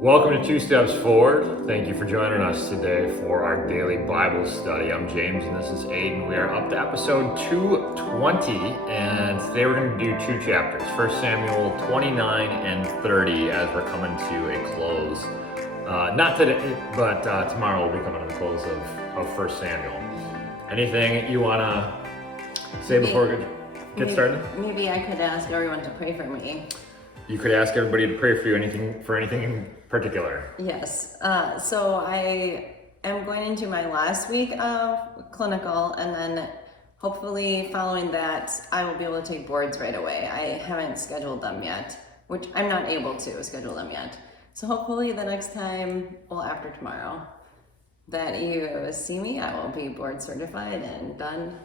Welcome to Two Steps Forward. Thank you for joining us today for our daily Bible study. I'm James and this is Aiden. We are up to episode 220 and today we're going to do two chapters, 1 Samuel 29 and 30 as we're coming to a close. Not today, but tomorrow we'll be coming to the close of 1 Samuel. Anything you want to say before we get started? Maybe I could ask everyone to pray for me. You could ask everybody to pray for you anything in particular. Yes. So I am going into my last week of clinical, and then hopefully following that, I will be able to take boards right away. I haven't scheduled them yet, which I'm not able to schedule them yet. So hopefully the next time, well, after tomorrow, that you see me, I will be board certified and done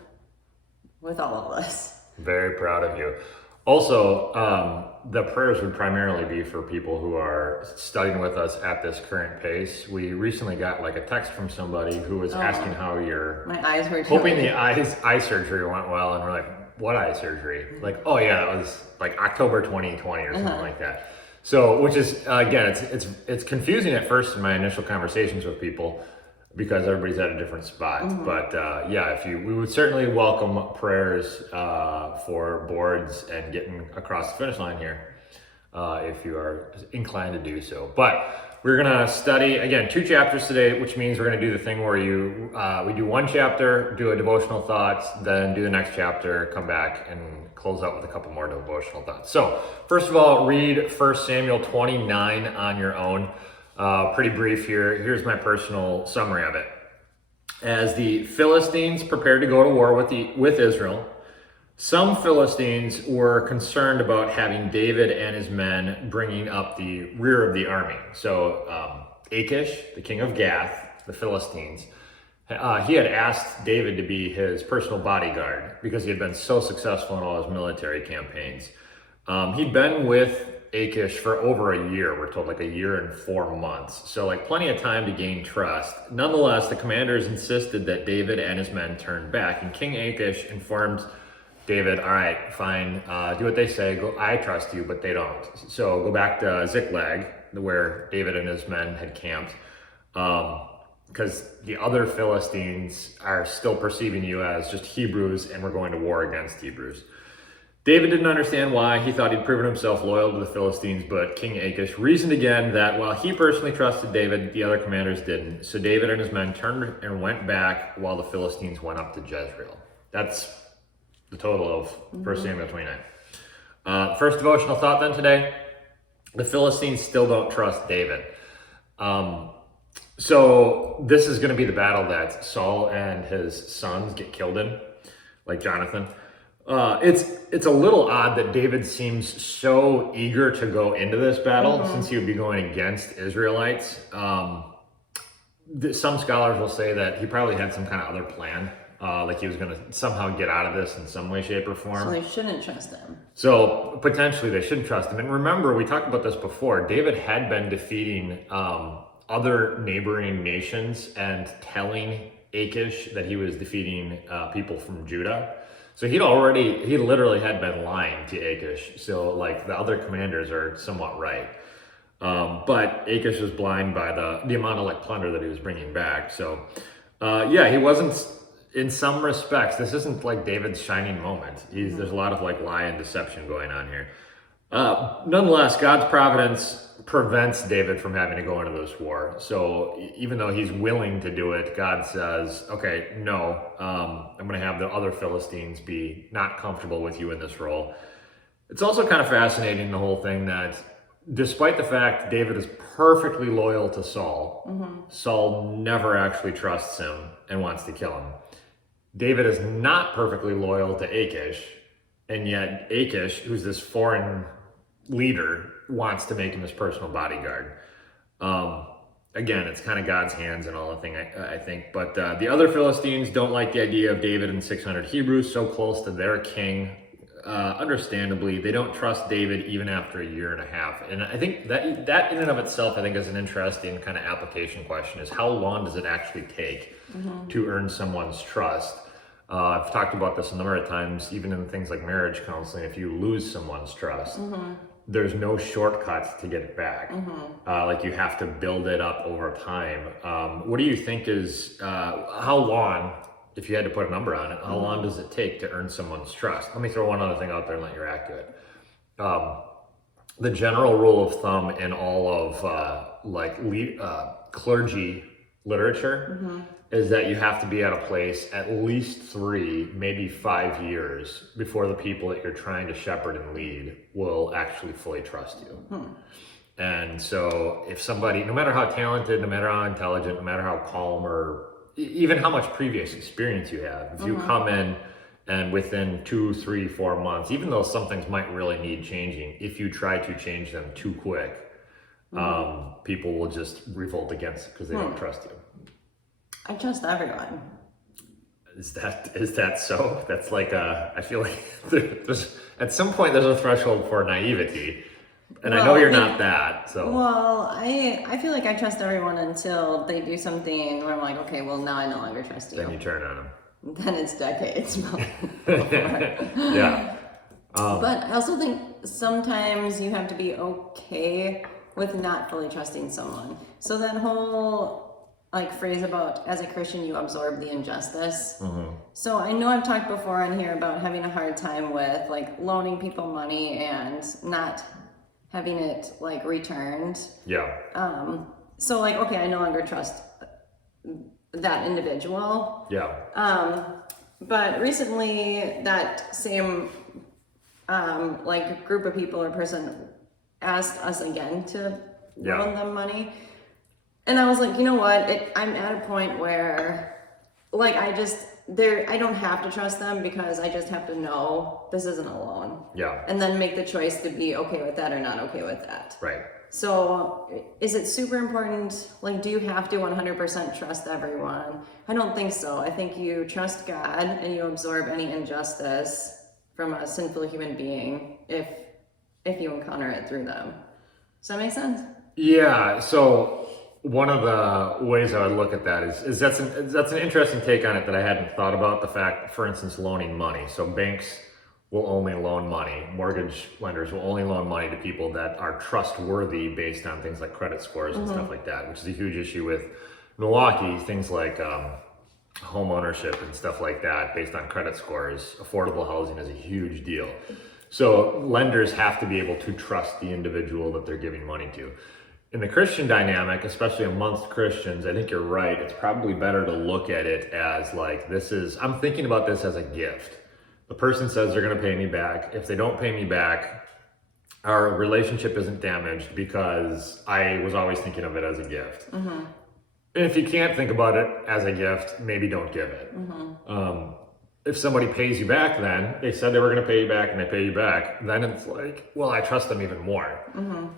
with all of this. Very proud of you. Also, the prayers would primarily be for people who are studying with us at this current pace. We recently got like a text from somebody who was asking how my eyes were hoping the eye surgery went well, and we're like, what eye surgery? Like, oh yeah, that was like October 2020 or something like that. So, which is again, it's confusing at first in my initial conversations with people, because everybody's at a different spot. But yeah, we would certainly welcome prayers for boards and getting across the finish line here if you are inclined to do so. But we're gonna study, again, two chapters today, which means we're gonna do the thing where we do one chapter, do a devotional thoughts, then do the next chapter, come back and close out with a couple more devotional thoughts. So first of all, read 1 Samuel 29 on your own. Pretty brief here. Here's my personal summary of it. As the Philistines prepared to go to war with Israel, some Philistines were concerned about having David and his men bringing up the rear of the army. So Achish, the king of Gath, the Philistines, he had asked David to be his personal bodyguard because he had been so successful in all his military campaigns. He'd been with Achish for over a year, we're told, like a year and 4 months. So like plenty of time to gain trust. Nonetheless, the commanders insisted that David and his men turn back, and King Achish informed David, all right, fine, do what they say, go, I trust you, but they don't. So go back to Ziklag, where David and his men had camped, because the other Philistines are still perceiving you as just Hebrews, and we're going to war against Hebrews. David didn't understand why. He thought he'd proven himself loyal to the Philistines, but King Achish reasoned again that while he personally trusted David, the other commanders didn't. So David and his men turned and went back while the Philistines went up to Jezreel. That's the total of 1 Samuel 29. First devotional thought then today, the Philistines still don't trust David. So this is going to be the battle that Saul and his sons get killed in, like Jonathan. It's a little odd that David seems so eager to go into this battle since he would be going against Israelites. Some scholars will say that he probably had some kind of other plan, like he was going to somehow get out of this in some way, shape, or form. So they shouldn't trust him. So potentially they shouldn't trust him. And remember, we talked about this before. David had been defeating other neighboring nations and telling Achish that he was defeating people from Judah. So he literally had been lying to Achish. So like the other commanders are somewhat right. But Achish was blind by the amount of like plunder that he was bringing back. So yeah, he wasn't, in some respects, this isn't like David's shining moment. There's a lot of like lie and deception going on here. Nonetheless, God's providence prevents David from having to go into this war. So even though he's willing to do it, God says, okay, no, I'm going to have the other Philistines be not comfortable with you in this role. It's also kind of fascinating, the whole thing, that despite the fact David is perfectly loyal to Saul, Saul never actually trusts him and wants to kill him. David is not perfectly loyal to Achish, and yet Achish, who's this foreign leader, wants to make him his personal bodyguard. Again, it's kind of God's hands and all the thing, I think. But the other Philistines don't like the idea of David and 600 Hebrews so close to their king. Understandably, they don't trust David even after a year and a half. And I think that in and of itself, I think, is an interesting kind of application question, is how long does it actually take to earn someone's trust? I've talked about this a number of times, even in things like marriage counseling. If you lose someone's trust, there's no shortcuts to get it back. Like you have to build it up over time. What do you think is, how long, if you had to put a number on it, how long does it take to earn someone's trust? Let me throw one other thing out there and let you react to it. The general rule of thumb in all of clergy literature is that you have to be at a place at least 3, maybe 5 years before the people that you're trying to shepherd and lead will actually fully trust you. And so if somebody, no matter how talented, no matter how intelligent, no matter how calm, or even how much previous experience you have, if you come in and within 2, 3, 4 months, even though some things might really need changing, if you try to change them too quick, people will just revolt against it because they don't trust you. I trust everyone. Is that so? That's like I feel like there's at some point there's a threshold for naivety, and I know you're not that. So well, I feel like I trust everyone until they do something where I'm like, okay, well now I no longer trust you. Then you turn on them. Then it's decades. Yeah. But I also think sometimes you have to be okay with not fully trusting someone. So that whole phrase about as a Christian you absorb the injustice. So I know I've talked before on here about having a hard time with loaning people money and not having it returned. Yeah. So okay, I no longer trust that individual. Yeah. But recently that same group of people or person asked us again to loan them money. And I was like, you know what? I'm at a point where I don't have to trust them because I just have to know this isn't a loan. Yeah. And then make the choice to be okay with that or not okay with that. Right. So is it super important? Do you have to 100% trust everyone? I don't think so. I think you trust God and you absorb any injustice from a sinful human being if you encounter it through them. Does that make sense? Yeah. So one of the ways I would look at that is that's an interesting take on it that I hadn't thought about. The fact, for instance, loaning money. So banks will only loan money. Mortgage lenders will only loan money to people that are trustworthy based on things like credit scores and stuff like that, which is a huge issue with Milwaukee. Things like home ownership and stuff like that based on credit scores. Affordable housing is a huge deal. So lenders have to be able to trust the individual that they're giving money to. In the Christian dynamic, especially amongst Christians, I think you're right. It's probably better to look at it as I'm thinking about this as a gift. The person says they're going to pay me back. If they don't pay me back, our relationship isn't damaged because I was always thinking of it as a gift. And if you can't think about it as a gift, maybe don't give it. If somebody pays you back, then they said they were going to pay you back and they pay you back, then it's well, I trust them even more.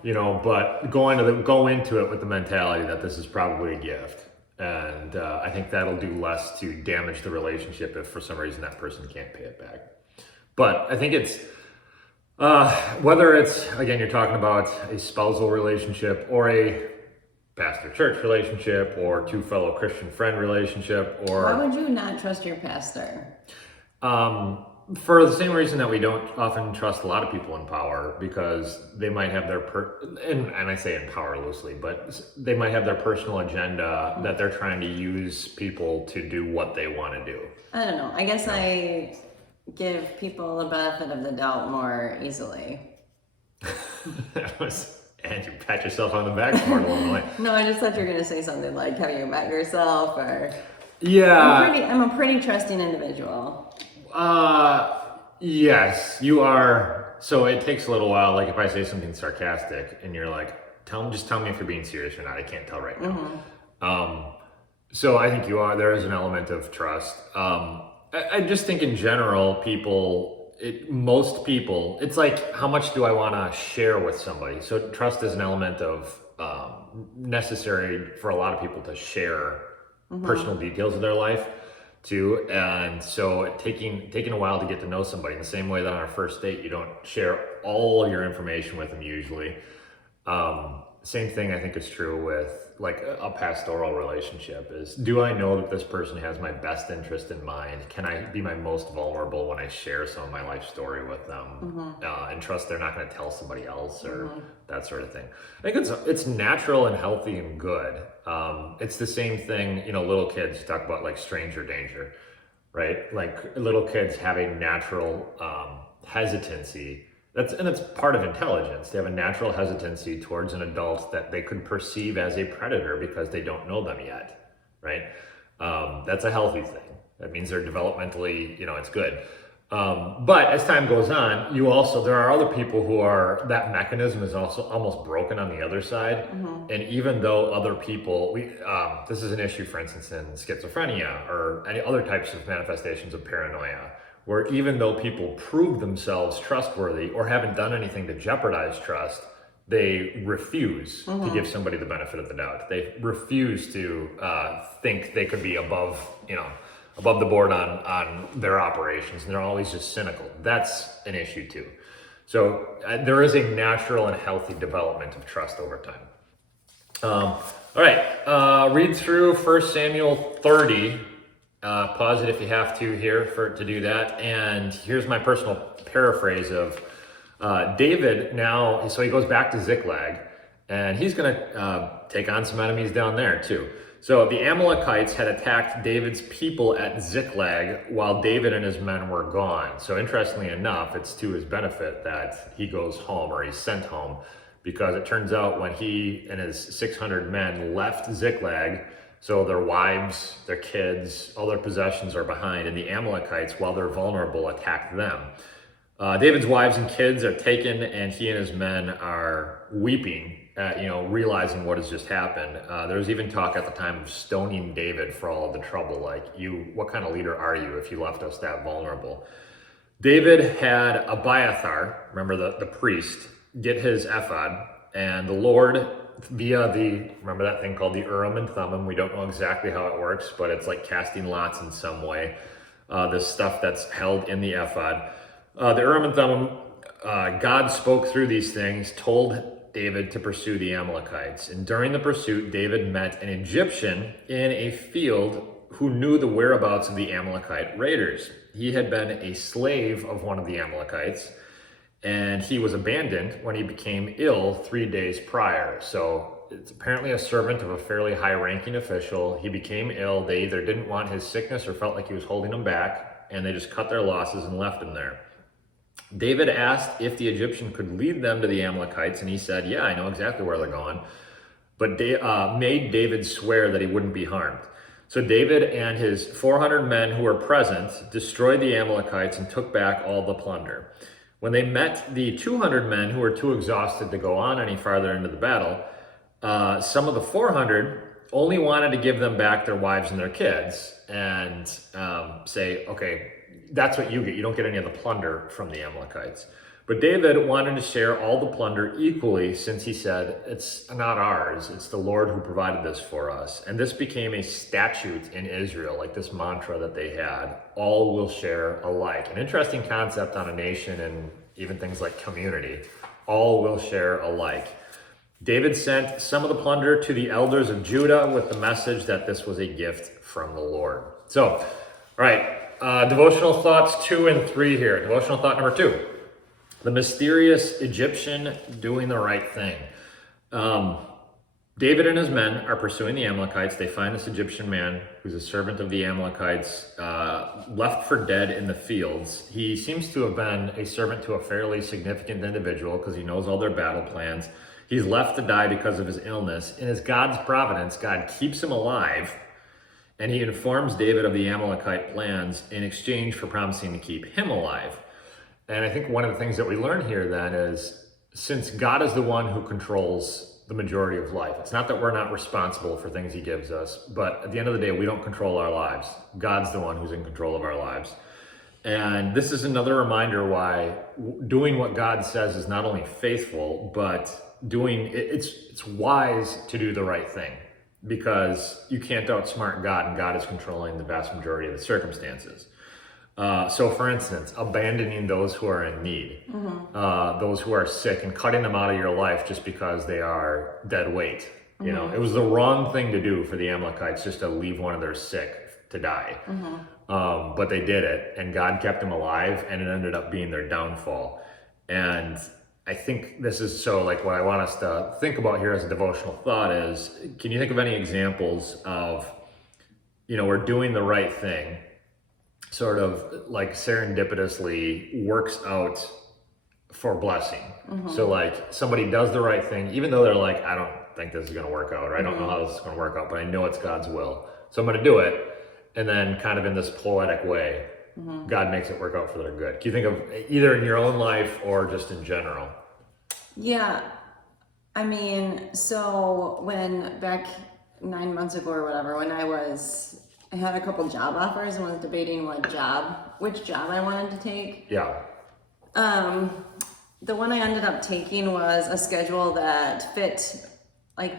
But go into it with the mentality that this is probably a gift. And I think that'll do less to damage the relationship if for some reason that person can't pay it back. But I think it's, whether it's, again, you're talking about a spousal relationship or a pastor-church relationship or two fellow Christian friend relationship, or... Why would you not trust your pastor? For the same reason that we don't often trust a lot of people in power, because they might have their, and I say in power loosely, but they might have their personal agenda that they're trying to use people to do what they want to do. I don't know. I guess I give people the benefit of the doubt more easily. And you pat yourself on the back smart along the way. No, I just thought you were going to say something like, have you met yourself? Or yeah, I'm a pretty trusting individual. Yes, you are. So it takes a little while. Like if I say something sarcastic and you're like, just tell me if you're being serious or not. I can't tell right now. So I think you are. There is an element of trust. I just think in general, most people, it's like, how much do I want to share with somebody? So trust is an element of necessary for a lot of people to share personal details of their life too. And so taking a while to get to know somebody, in the same way that on our first date, you don't share all your information with them usually. Same thing I think is true with like a pastoral relationship is, do I know that this person has my best interest in mind? Can I be my most vulnerable when I share some of my life story with them, and trust they're not going to tell somebody else or that sort of thing? I think it's natural and healthy and good. It's the same thing, little kids talk about like stranger danger, right? Like little kids have a natural hesitancy. It's part of intelligence. They have a natural hesitancy towards an adult that they could perceive as a predator because they don't know them yet, right? That's a healthy thing. That means they're developmentally, it's good. But as time goes on, there are other people who that mechanism is also almost broken on the other side. And even though other people, this is an issue, for instance, in schizophrenia or any other types of manifestations of paranoia, where even though people prove themselves trustworthy or haven't done anything to jeopardize trust, they refuse to give somebody the benefit of the doubt. They refuse to think they could be above the board on their operations, and they're always just cynical. That's an issue too. So there is a natural and healthy development of trust over time. All right, read through 1 Samuel 30. Pause it if you have to here to do that. And here's my personal paraphrase of David now. So he goes back to Ziklag, and he's going to take on some enemies down there too. So the Amalekites had attacked David's people at Ziklag while David and his men were gone. So interestingly enough, it's to his benefit that he goes home, or he's sent home, because it turns out when he and his 600 men left Ziklag, so their wives, their kids, all their possessions are behind, and the Amalekites, while they're vulnerable, attack them. David's wives and kids are taken, and he and his men are weeping at, realizing what has just happened. There was even talk at the time of stoning David for all of the trouble. Like, what kind of leader are you if you left us that vulnerable? David had Abiathar, remember the priest, get his ephod, and the Lord, via remember that thing called the Urim and Thummim? We don't know exactly how it works, but it's like casting lots in some way. This stuff that's held in the ephod. The Urim and Thummim, God spoke through these things, told David to pursue the Amalekites. And during the pursuit, David met an Egyptian in a field who knew the whereabouts of the Amalekite raiders. He had been a slave of one of the Amalekites, and he was abandoned when he became ill 3 days prior. So it's apparently a servant of a fairly high-ranking official. He became ill. They either didn't want his sickness or felt like he was holding him back, and they just cut their losses and left him there. David asked if the Egyptian could lead them to the Amalekites, and he said, yeah, I know exactly where they're going, but made David swear that he wouldn't be harmed. So David and his 400 men who were present destroyed the Amalekites and took back all the plunder. When they met the 200 men who were too exhausted to go on any farther into the battle, some of the 400 only wanted to give them back their wives and their kids and say, okay, that's what you get. You don't get any of the plunder from the Amalekites. But David wanted to share all the plunder equally, since he said, it's not ours, it's the Lord who provided this for us. And this became a statute in Israel, like this mantra that they had, all will share alike. An interesting concept on a nation and even things like community, all will share alike. David sent some of the plunder to the elders of Judah with the message that this was a gift from the Lord. So, all right, devotional thoughts 2 and 3 here. Devotional thought number 2. The mysterious Egyptian doing the right thing. David and his men are pursuing the Amalekites. They find this Egyptian man who's a servant of the Amalekites, left for dead in the fields. He seems to have been a servant to a fairly significant individual because he knows all their battle plans. He's left to die because of his illness. In his God's providence, God keeps him alive, and he informs David of the Amalekite plans in exchange for promising to keep him alive. And I think one of the things that we learn here then is, since God is the one who controls the majority of life, it's not that we're not responsible for things he gives us, but at the end of the day, we don't control our lives. God's the one who's in control of our lives. And this is another reminder why doing what God says is not only faithful, but it's wise to do the right thing, because you can't outsmart God, and God is controlling the vast majority of the circumstances. So, for instance, abandoning those who are in need, those who are sick, and cutting them out of your life just because they are dead weight. You know, it was the wrong thing to do for the Amalekites just to leave one of their sick to die. But they did it, and God kept them alive, and it ended up being their downfall. And I think this is so, like, what I want us to think about here as a devotional thought is, can you think of any examples of, you know, we're doing the right thing, sort of like serendipitously works out for blessing. So like somebody does the right thing, even though they're like, I don't think this is going to work out, or I don't know how this is going to work out, but I know it's God's will. So I'm going to do it. And then kind of in this poetic way, God makes it work out for their good. Can you think of either in your own life or just in general? Yeah. I mean, so when back 9 months ago or whatever, when I had a couple job offers and was debating which job I wanted to take. Yeah. The one I ended up taking was a schedule that fit like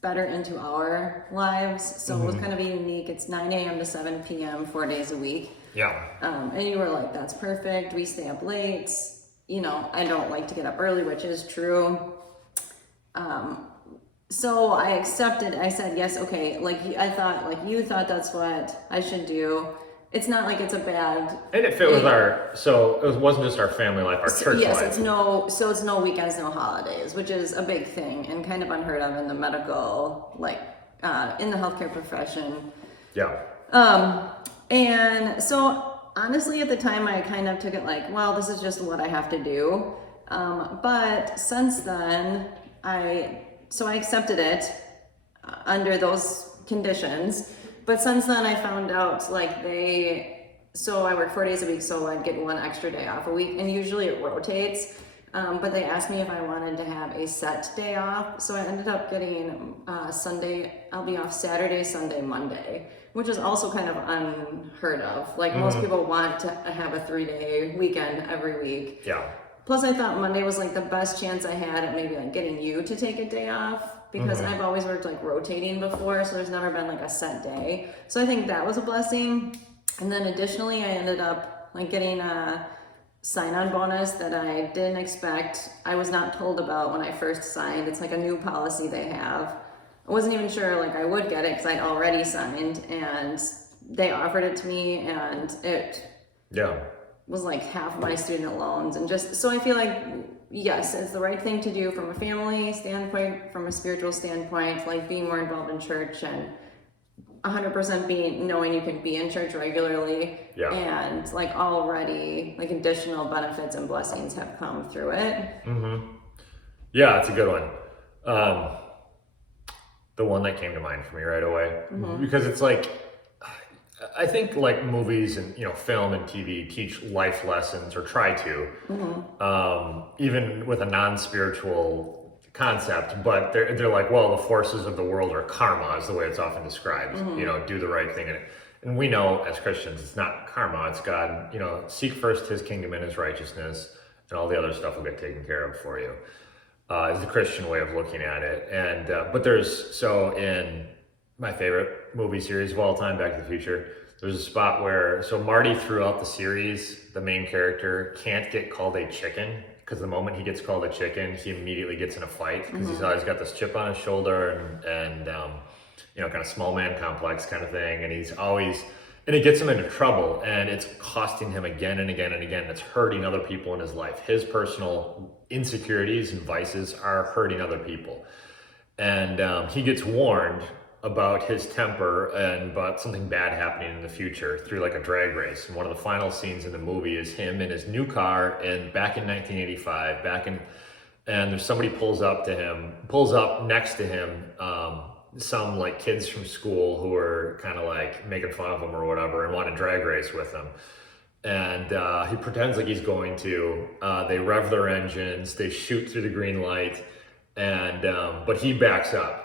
better into our lives. So it was kind of unique. It's 9 a.m. to 7 p.m., 4 days a week. Yeah. And you were like, that's perfect. We stay up late. You know, I don't like to get up early, which is true. So I accepted. I said, yes, okay. Like I thought, like you thought that's what I should do. It's not like it's a bad. And it fit with so it wasn't just our family life, our church yes, life. it's no weekends, no holidays, which is a big thing and kind of unheard of in the medical, like in the healthcare profession. Yeah. And so honestly, at the time, I kind of took it like, well, this is just what I have to do. But since then, I accepted it under those conditions. But since then, I found out like so I work 4 days a week, so I'd get one extra day off a week, and usually it rotates. But they asked me if I wanted to have a set day off, so I ended up getting Sunday. I'll be off Saturday, Sunday, Monday, which is also kind of unheard of. Like most people want to have a 3-day weekend every week. Yeah. Plus, I thought Monday was like the best chance I had at maybe like getting you to take a day off, because I've always worked like rotating before, so there's never been like a set day. So I think that was a blessing. And then additionally, I ended up like getting a sign-on bonus that I didn't expect. I was not told about when I first signed. It's like a new policy they have. I wasn't even sure like I would get it because I'd already signed, and they offered it to me, and it was like half of my student loans. And just so I feel like, yes, it's the right thing to do from a family standpoint, from a spiritual standpoint, like being more involved in church and 100% knowing you can be in church regularly. Yeah. And like already like additional benefits and blessings have come through it. Yeah, that's a good one. The one that came to mind for me right away, because it's like, I think like movies and, you know, film and TV teach life lessons, or try to, even with a non-spiritual concept, but they're like, well, the forces of the world are karma, is the way it's often described. You know, do the right thing. And we know as Christians, it's not karma, it's God. You know, seek first his kingdom and his righteousness, and all the other stuff will get taken care of for you, is the Christian way of looking at it. And but in my favorite movie series of all time, Back to the Future, there's a spot where, so Marty throughout the series, the main character, can't get called a chicken, because the moment he gets called a chicken, he immediately gets in a fight, because he's always got this chip on his shoulder and you know, kind of small man complex kind of thing, and it gets him into trouble, and it's costing him again and again and again. It's hurting other people in his life. His personal insecurities and vices are hurting other people, and he gets warned about his temper and about something bad happening in the future through like a drag race. And one of the final scenes in the movie is him in his new car, and back in 1985, and there's somebody pulls up next to him, some like kids from school who are kind of like making fun of him or whatever, and want to drag race with him. And he pretends like he's going to, they rev their engines, they shoot through the green light, and but he backs up.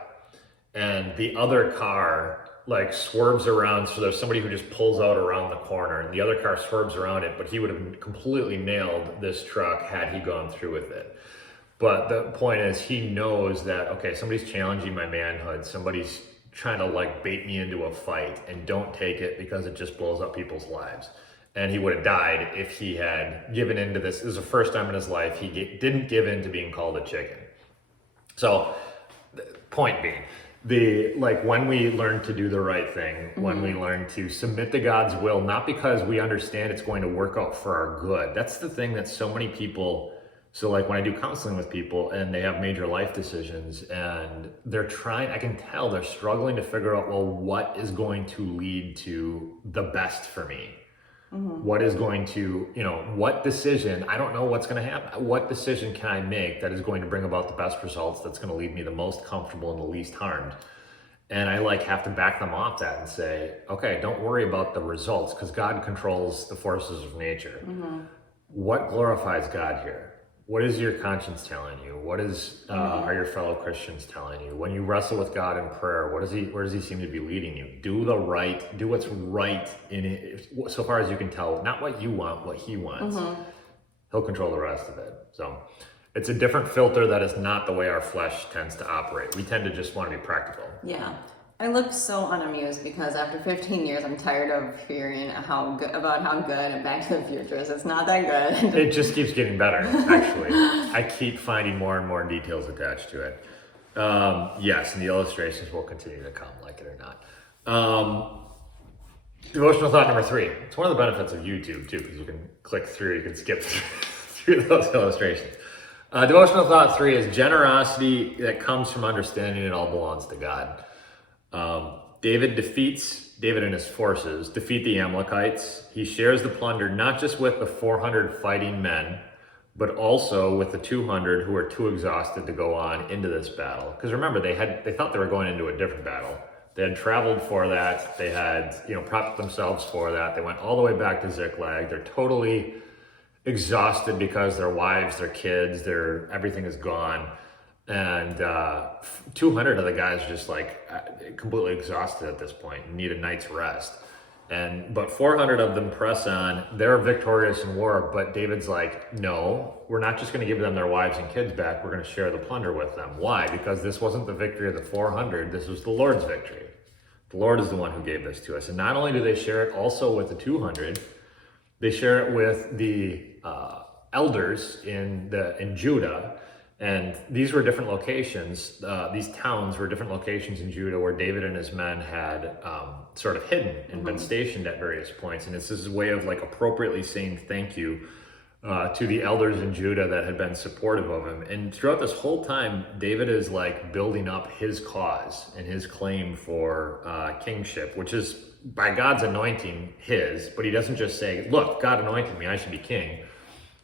And the other car like swerves around, so there's somebody who just pulls out around the corner, and the other car swerves around it, but he would have completely nailed this truck had he gone through with it. But the point is, he knows that, okay, somebody's challenging my manhood, somebody's trying to like bait me into a fight, and don't take it because it just blows up people's lives. and he would have died if he had given into this. It was the first time in his life he didn't give in to being called a chicken. So, point being, when we learn to do the right thing, when we learn to submit to God's will, not because we understand it's going to work out for our good. That's the thing that so many people. So like when I do counseling with people and they have major life decisions and they're trying, I can tell they're struggling to figure out, well, what is going to lead to the best for me? What is going to, what decision, I don't know what's going to happen. What decision can I make that is going to bring about the best results, that's going to leave me the most comfortable and the least harmed? And I have to back them off that and say, okay, don't worry about the results because God controls the forces of nature. What glorifies God here? What is your conscience telling you? What are your fellow Christians telling you? When you wrestle with God in prayer, where does he seem to be leading you? Do what's right in it, so far as you can tell, not what you want, what he wants. He'll control the rest of it. So it's a different filter that is not the way our flesh tends to operate. We tend to just want to be practical. Yeah. I look so unamused because after 15 years, I'm tired of hearing about how good Back to the Future is. It's not that good. It just keeps getting better, actually. I keep finding more and more details attached to it. Yes, and the illustrations will continue to come, like it or not. Devotional thought number 3. It's one of the benefits of YouTube, too, because you can click through, you can skip through those illustrations. Devotional thought 3 is generosity that comes from understanding it all belongs to God. David and his forces defeat the Amalekites. He shares the plunder not just with the 400 fighting men, but also with the 200 who are too exhausted to go on into this battle. Because remember, they thought they were going into a different battle. They had traveled for that. They had prepped themselves for that. They went all the way back to Ziklag. They're totally exhausted because their wives, their kids, everything is gone. And 200 of the guys are just completely exhausted at this point and need a night's rest. But 400 of them press on. They're victorious in war, but David's like, no, we're not just going to give them their wives and kids back. We're going to share the plunder with them. Why? Because this wasn't the victory of the 400. This was the Lord's victory. The Lord is the one who gave this to us. And not only do they share it also with the 200, they share it with the elders in Judah. And these were different locations. These towns were different locations in Judah where David and his men had sort of hidden and been stationed at various points. And it's this way of appropriately saying thank you to the elders in Judah that had been supportive of him. And throughout this whole time, David is building up his cause and his claim for kingship, which is by God's anointing his. But he doesn't just say, look, God anointed me, I should be king.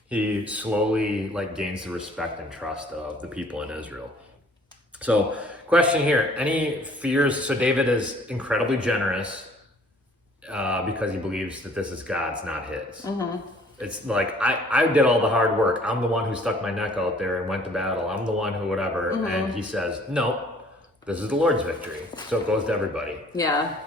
He slowly gains the respect and trust of the people in Israel. So, question here, any fears? So David is incredibly generous because he believes that this is God's, not his. It's I did all the hard work. I'm the one who stuck my neck out there and went to battle. I'm the one who whatever. And he says, no, this is the Lord's victory. So it goes to everybody. Yeah.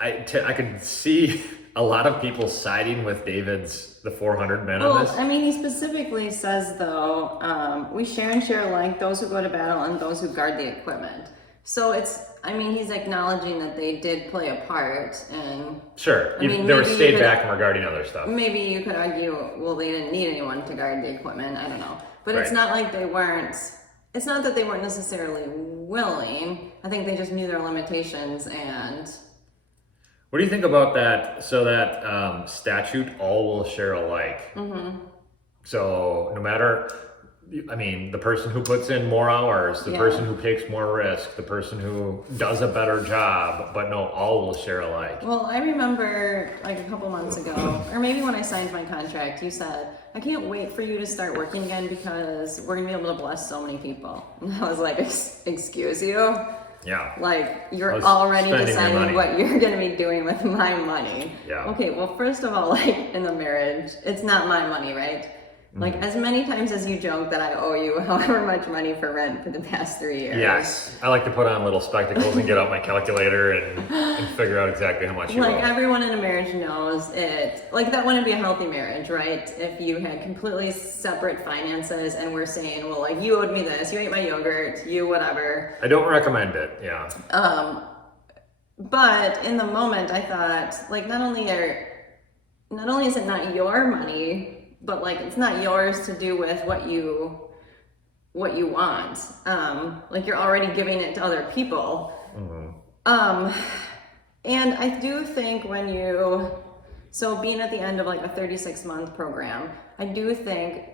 I could see a lot of people siding with the 400 men on this. I mean, he specifically says, though, we share and share alike, those who go to battle and those who guard the equipment. So he's acknowledging that they did play a part. And sure, they were stayed back and were guarding other stuff. Maybe you could argue, well, they didn't need anyone to guard the equipment. I don't know. But It's not like they weren't, it's not that they weren't necessarily willing. I think they just knew their limitations and... What do you think about that? So that statute, all will share alike. So no matter, the person who puts in more hours, the person who takes more risk, the person who does a better job, but no, all will share alike. Well, I remember a couple months ago, or maybe when I signed my contract, you said, I can't wait for you to start working again because we're gonna be able to bless so many people. And I was like, excuse you? Yeah. You're already deciding what you're going to be doing with my money. Yeah. Okay, well, first of all, in the marriage, it's not my money, right? As many times as you joke that I owe you however much money for rent for the past 3 years. Yes. I like to put on little spectacles and get out my calculator and figure out exactly how much you owe. Everyone in a marriage knows it. That wouldn't be a healthy marriage, right? If you had completely separate finances and we're saying, well, you owed me this, you ate my yogurt, you whatever. I don't recommend it, yeah. But in the moment, I thought, not only not only is it not your money, but like it's not yours to do with what you want. Like you're already giving it to other people. And I do think so being at the end of like a 36-month program, I do think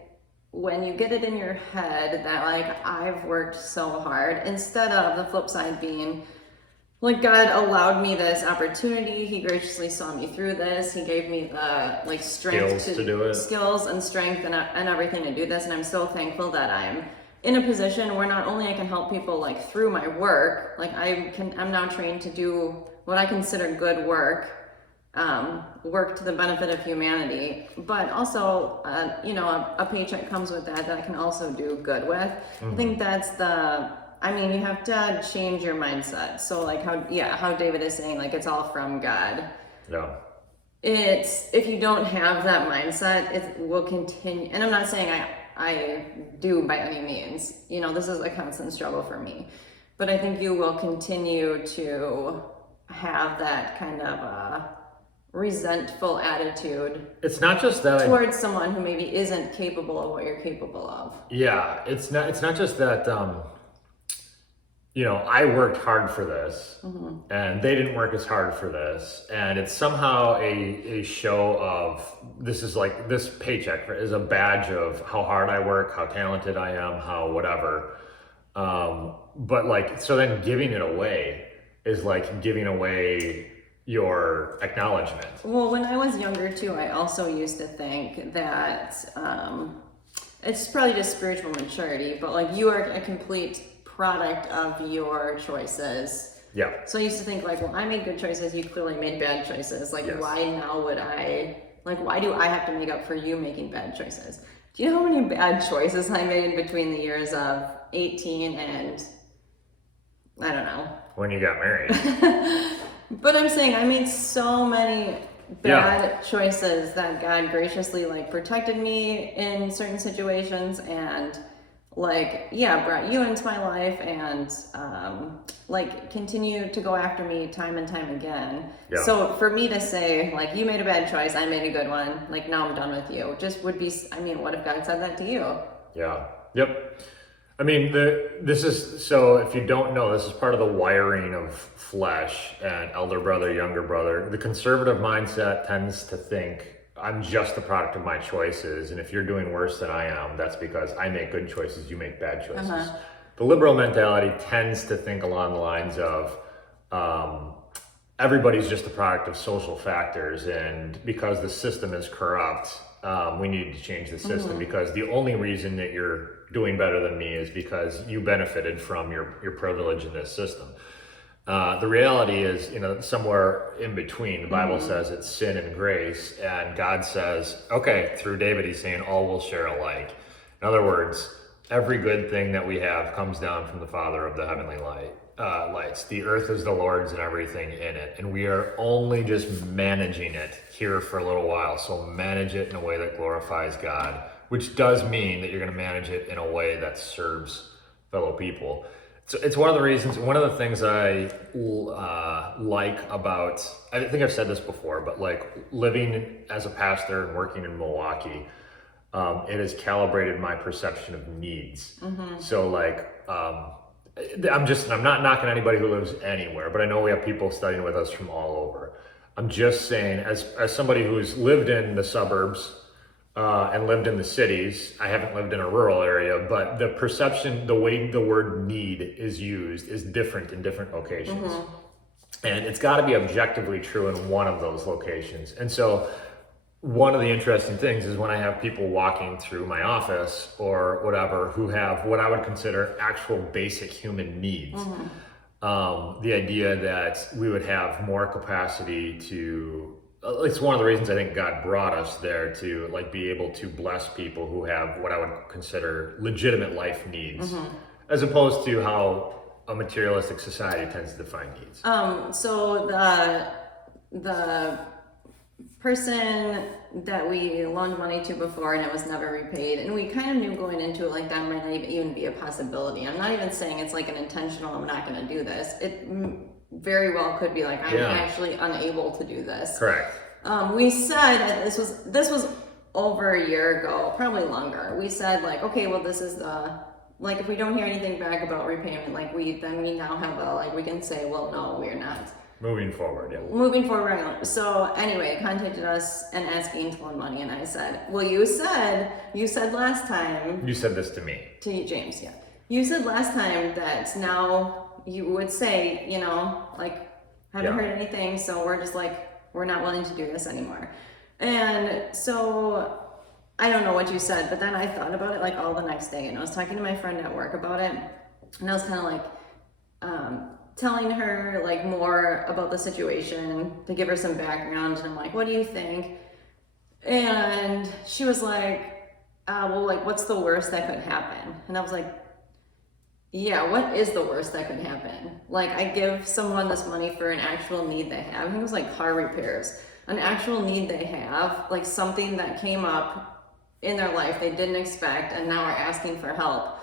when you get it in your head that like I've worked so hard, instead of the flip side being like God allowed me this opportunity, He graciously saw me through this, He gave me the like strength to do it, skills and strength and everything to do this, and I'm so thankful that I'm in a position where not only I can help people like through my work, like I'm now trained to do what I consider good work, work to the benefit of humanity, but also, a paycheck comes with that I can also do good with. I think that's you have to change your mindset. So like how David is saying, like it's all from God. Yeah. If you don't have that mindset, it will continue. And I'm not saying I do by any means. This is a constant struggle for me. But I think you will continue to have that kind of a resentful attitude. It's not just that towards someone who maybe isn't capable of what you're capable of. Yeah, it's not just that I worked hard for this, and they didn't work as hard for this, and it's somehow a show of this paycheck is a badge of how hard I work, how talented I am, how whatever. But like, so then giving it away is like giving away your acknowledgement. Well, when I was younger too, I also used to think that it's probably just spiritual maturity, but like you are a complete product of your choices. Yeah. So I used to think like, well, I made good choices, you clearly made bad choices. Like, yes. Why do I have to make up for you making bad choices? Do you know how many bad choices I made between the years of 18 and, I don't know. When you got married. But I'm saying I made so many bad choices that God graciously like protected me in certain situations and brought you into my life and continue to go after me time and time again. Yeah. So for me to say like you made a bad choice, I made a good one, like now I'm done with you, just would be, what if God said that to you? Yeah. Yep. If you don't know, this is part of the wiring of flesh and elder brother, younger brother. The conservative mindset tends to think I'm just the product of my choices, and if you're doing worse than I am, that's because I make good choices, you make bad choices. The liberal mentality tends to think along the lines of everybody's just a product of social factors, and because the system is corrupt, we need to change the system because the only reason that you're doing better than me is because you benefited from your privilege in this system. The reality is, somewhere in between, the Bible says it's sin and grace, and God says, okay, through David, he's saying all will share alike. In other words, every good thing that we have comes down from the Father of the heavenly lights. The earth is the Lord's and everything in it, and we are only just managing it here for a little while. So manage it in a way that glorifies God, which does mean that you're going to manage it in a way that serves fellow people. So it's one of the things I like about, I think I've said this before, but like living as a pastor and working in Milwaukee, it has calibrated my perception of needs. So I'm not knocking anybody who lives anywhere, but I know we have people studying with us from all over. I'm just saying, as somebody who's lived in the suburbs, and lived in the cities. I haven't lived in a rural area, but the perception, the way the word need is used is different in different locations. And it's got to be objectively true in one of those locations. And so one of the interesting things is when I have people walking through my office or whatever who have what I would consider actual basic human needs. The idea that we would have more capacity to, it's one of the reasons I think God brought us there, to be able to bless people who have what I would consider legitimate life needs, as opposed to how a materialistic society tends to define needs. So the person that we loaned money to before and it was never repaid, and we kind of knew going into it that might not even be a possibility. I'm not even saying it's an intentional, I'm not going to do this. It very well could be I'm actually unable to do this. Correct. We said that this was over a year ago, probably longer. We said like, okay, well, this is the, like, if we don't hear anything back about repayment, like we now have a, like, we can say, well, no, we're not. Moving forward, yeah. Moving forward. So anyway, contacted us and asking to loan money, and I said, well, you said last time. You said this to me. To you, James, yeah. You said last time that now you would say, you know, like, haven't heard anything, so we're just like, we're not willing to do this anymore. And so I don't know what you said, but then I thought about it like all the next day, and I was talking to my friend at work about it, and I was kind of like telling her like more about the situation to give her some background, and I'm like, what do you think? And she was like, well, like, what's the worst that could happen? And I was like, yeah, what is the worst that could happen? Like, I give someone this money for an actual need they have. I think it was like car repairs, an actual need they have, like something that came up in their life they didn't expect and now are asking for help.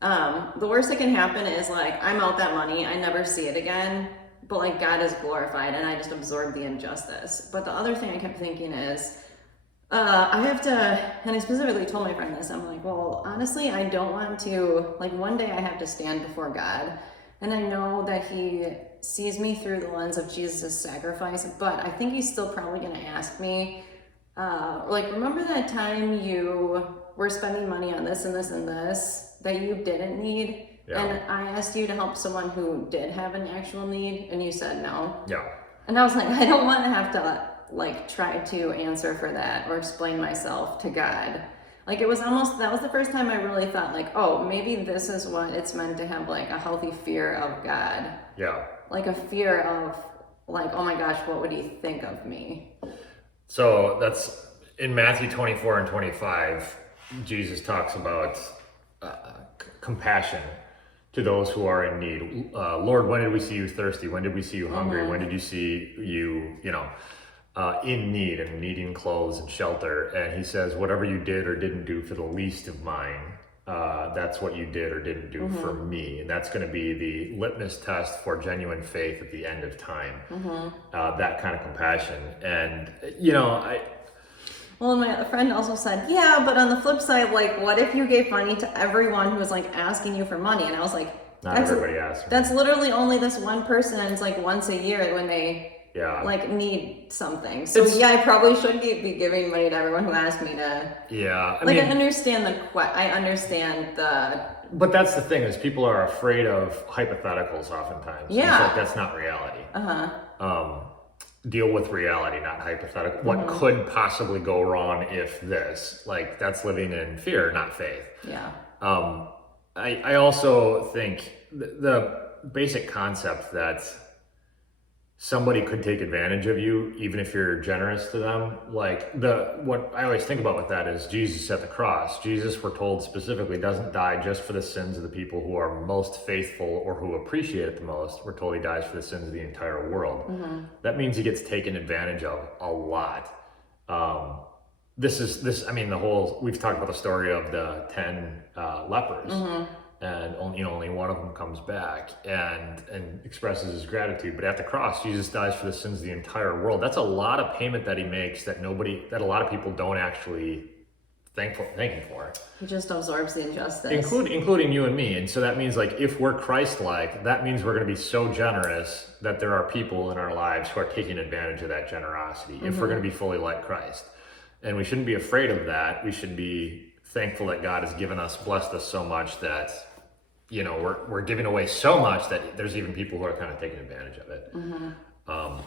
The worst that can happen is like, I'm out that money, I never see it again, but like God is glorified and I just absorb the injustice. But the other thing I kept thinking is, I have to, and I specifically told my friend this, I'm like, well, honestly, I don't want to, like, one day I have to stand before God, and I know that he sees me through the lens of Jesus' sacrifice, but I think he's still probably going to ask me, like, remember that time you were spending money on this and this and this that you didn't need? Yeah. And I asked you to help someone who did have an actual need, and you said no. Yeah. And I was like, I don't want to have to like try to answer for that or explain myself to God. Like, it was almost, that was the first time I really thought like, oh, maybe this is what it's meant to have, like a healthy fear of God. Yeah. Like a fear of like, oh my gosh, what would he think of me? So that's in Matthew 24 and 25, Jesus talks about compassion to those who are in need. Lord, when did we see you thirsty? When did we see you hungry? When did you see you, in need and needing clothes and shelter? And he says, whatever you did or didn't do for the least of mine, that's what you did or didn't do for me. And that's going to be the litmus test for genuine faith at the end of time. That kind of compassion. And, well, my friend also said, yeah, but on the flip side, like, what if you gave money to everyone who was like asking you for money? And I was like, not everybody asks. That's literally only this one person, and it's like once a year when they like need something. So I probably should be giving money to everyone who asked me to. Yeah, I understand the. But that's the thing, is people are afraid of hypotheticals oftentimes. Yeah, like, that's not reality. Deal with reality, not hypothetical. What could possibly go wrong if this? Like, that's living in fear, not faith. Yeah. I also think the basic concept that somebody could take advantage of you, even if you're generous to them. Like, what I always think about with that is Jesus at the cross. Jesus, we're told specifically, doesn't die just for the sins of the people who are most faithful or who appreciate it the most. We're told he dies for the sins of the entire world. That means he gets taken advantage of a lot. We've talked about the story of the 10 lepers. And only one of them comes back and expresses his gratitude. But at the cross, Jesus dies for the sins of the entire world. That's a lot of payment that he makes that a lot of people don't actually thank him for. He just absorbs the injustice, including you and me. And so that means, like, if we're Christ-like, that means we're going to be so generous that there are people in our lives who are taking advantage of that generosity. If we're going to be fully like Christ, and we shouldn't be afraid of that. We should be thankful that God has blessed us so much that, we're giving away so much that there's even people who are kind of taking advantage of it. All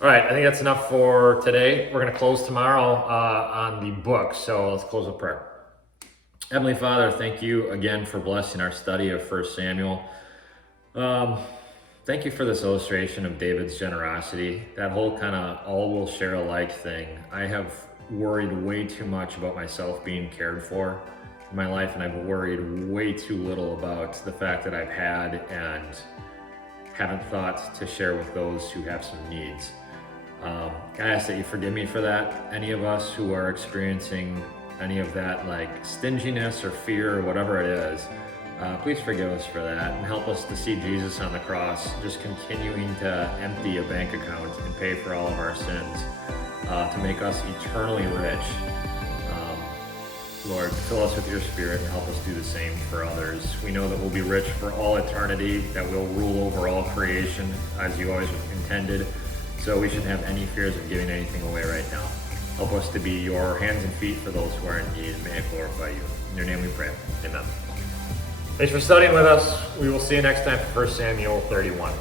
right, I think that's enough for today. We're going to close tomorrow on the book. So let's close with prayer. Heavenly Father, thank you again for blessing our study of 1 Samuel. Thank you for this illustration of David's generosity. That whole kind of all will share alike thing. I have worried way too much about myself being cared for in my life, and I've worried way too little about the fact that I've had and haven't thought to share with those who have some needs. I ask that you forgive me for that. Any of us who are experiencing any of that, like stinginess or fear or whatever it is, Please forgive us for that and help us to see Jesus on the cross, just continuing to empty a bank account and pay for all of our sins, to make us eternally rich. Lord, fill us with your Spirit and help us do the same for others. We know that we'll be rich for all eternity, that we'll rule over all creation as you always intended. So we shouldn't have any fears of giving anything away right now. Help us to be your hands and feet for those who are in need. May it glorify you. In your name we pray. Amen. Thanks for studying with us. We will see you next time for 1 Samuel 31.